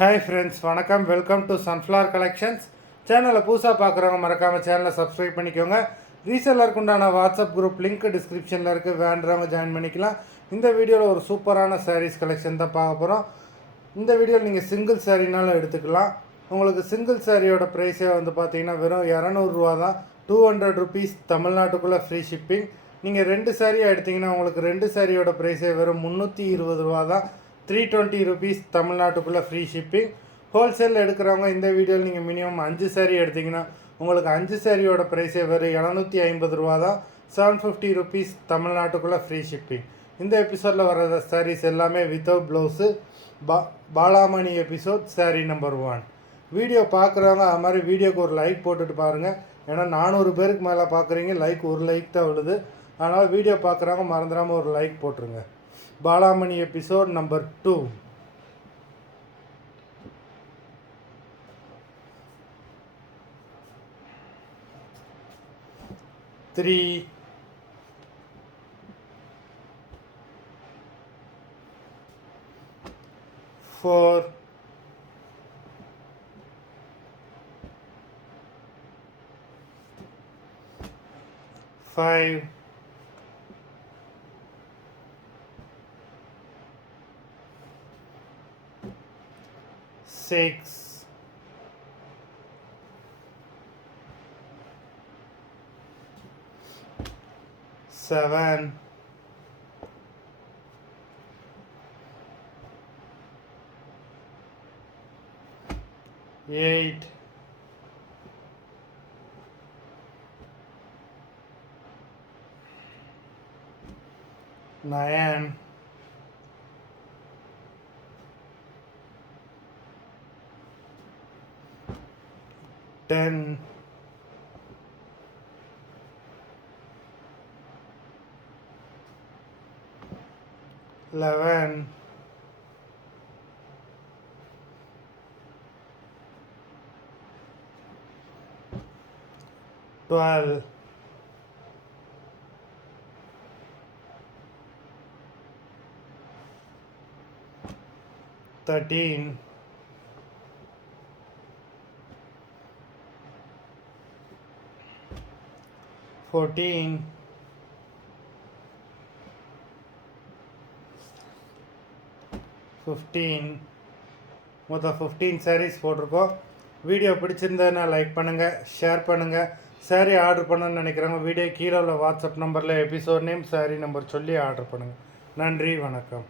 Hi friends, வணக்கம். Welcome to sunflower collections. சேனலை புதுசாக பார்க்குறவங்க மறக்காமல் சேனலை சப்ஸ்கிரைப் பண்ணிக்கோங்க. ரீசெல்லருக்கு உண்டான வாட்ஸ்அப் குரூப் லிங்க் டிஸ்கிரிப்ஷனில் இருக்குது, வேண்டுறவங்க ஜாயின் பண்ணிக்கலாம். இந்த வீடியோவில் ஒரு சூப்பரான சாரீஸ் கலெக்ஷன் தான் பார்க்க போகிறோம். இந்த வீடியோவில் நீங்கள் சிங்கிள் சாரீனாலும் எடுத்துக்கலாம். உங்களுக்கு சிங்கிள் சாரியோட ப்ரைஸே வந்து பார்த்தீங்கன்னா வெறும் 200 தான். 200 ருபீஸ் தமிழ்நாட்டுக்குள்ளே ஃப்ரீ ஷிப்பிங். நீங்கள் 2 சாரியாக எடுத்திங்கன்னா உங்களுக்கு 2 சாரியோட ப்ரைஸே வெறும் 320 தான். 320 ருபீஸ் தமிழ்நாட்டுக்குள்ளே ஃப்ரீ ஷிப்பிங். ஹோல்சேலில் எடுக்கிறவங்க இந்த வீடியோவில் நீங்கள் மினிமம் 5 சாரீ எடுத்திங்கன்னா உங்களுக்கு 5 சாரியோட ப்ரைஸே வெறும் 750 தான். 750 ருபீஸ் தமிழ்நாட்டுக்குள்ளே ஃப்ரீ ஷிப்பிங். இந்த எபிசோடில் வர சாரீஸ் எல்லாமே without blouse. Balamani episode sari number 1. Video பார்க்குறவங்க அது மாதிரி வீடியோக்கு ஒரு லைக் போட்டுட்டு பாருங்கள். ஏன்னா 400 பேருக்கு மேலே பார்க்குறீங்க, லைக் ஒரு லைக் தான் விழுது. அதனால் வீடியோ பார்க்குறவங்க மறந்துடாமல் ஒரு லைக் போட்டுருங்க. Balamani episode number 2. Three, 4, 5, 6, 7, 8, 9, 10, 11, 12, 13, 14, 15. மொத்தம் 15 சாரீஸ் போட்டிருக்கோம். வீடியோ பிடிச்சிருந்ததுன்னா லைக் பண்ணுங்கள், ஷேர் பண்ணுங்கள். சாரீ ஆர்டர் பண்ணணும்னு நினைக்கிறவங்க வீடியோ கீழே உள்ள வாட்ஸ்அப் நம்பரில் எபிசோட் நேம், சாரீ நம்பர் சொல்லி ஆர்டர் பண்ணுங்கள். நன்றி, வணக்கம்.